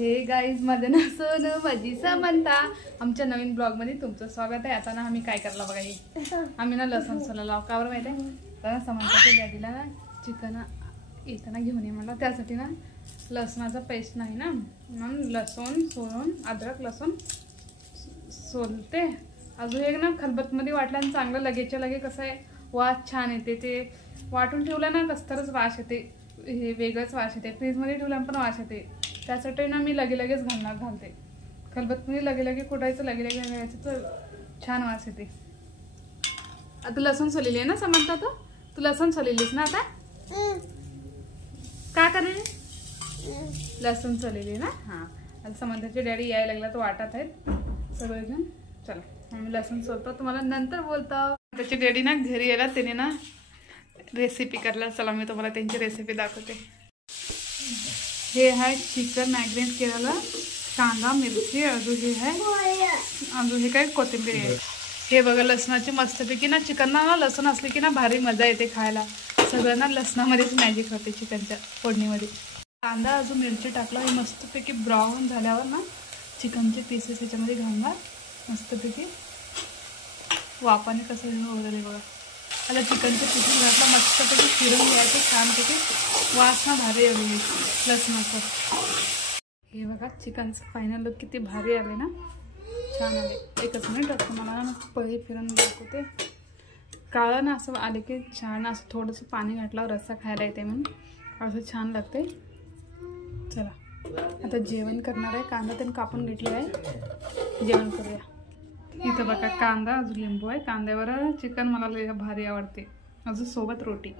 हे गाईज माझं ना सोनू माझी समंता आमच्या नवीन ब्लॉग मध्ये तुमचं स्वागत आहे। आता ना आम्ही काय करला बघा, हे आम्ही ना लसूण सोलायला कावर माहिती आहे तर समंताच्या डॅडीला ना चिकन येताना घेऊन ये मला, त्यासाठी ना लसणाचा पेस्ट नाही ना म्हणून लसूण सोलून अद्रक लसूण सोलते। अजून एक ना खलबत्तीमध्ये वाटल्यानं चांगलं लगेचच्या लगे कसं आहे वास छान येते, ते वाटून ठेवलं ना कसतरच वास येते, हे वेगळंच वास येते। फ्रीजमध्ये ठेवल्यानं पण वास येते, त्यासाठी ना मी लगेच घालते खलबत्तीमध्ये लगे कुटायचं लगे घालायचं तर छान वास येते। आता लसूण सोलेली आहे ना समजता, तो तू लसूण सोलेलीस ना आता का करेल लसूण सोलेली ना। हां आता समंताचे डॅडी यायला लागला तो वाटत आहेत सगळेजण। चला आम्ही लसूण सोलतो, तुम्हाला नंतर बोलतो। त्याचे डॅडी ना घरी यायला त्याने ना रेसिपी करला, चला मी तुम्हाला त्यांची रेसिपी दाखवते। हे आहे चिकन मॅग्नेट केलेलं, कांदा मिरची अजून हे आहे अजून हे काय कोथिंबीर आहे। हे बघा लसणाची मस्तपैकी ना चिकनला ना लसूण असले की ना भारी मजा येते खायला, सगळं ना लसणामध्येच मॅजिक होते चिकनच्या फोडणीमध्ये। कांदा अजून मिरची टाकलं, हे मस्तपैकी ब्राऊन झाल्यावर ना चिकनचे पीसेस ह्याच्यामध्ये घालणार मस्तपैकी, वापाने कसं वगैरे बघा। आता चिकनचे पीसेस घातलं मस्तपैकी फिरून घ्यायचं छानपैकी, वास ना भारी आली लसणाचं। हे बघा चिकनचं फायनल लुक किती भारी आले ना, छान आले। एकच मिनिट असं मला ना पहिले फिरून दाखवते, काळं ना असं आले की छान असं थोडंसं पाणी घातल्यावर रस्सा खायला येते म्हणून असं छान लागते। चला आता जेवण करणार आहे, कांदा त्यांनी कापून घेतले आहे, जेवण करूया। इथं बघा कांदा अजून लिंबू आहे, कांद्यावर चिकन मला लय भारी आवडते, अजून सोबत रोटी।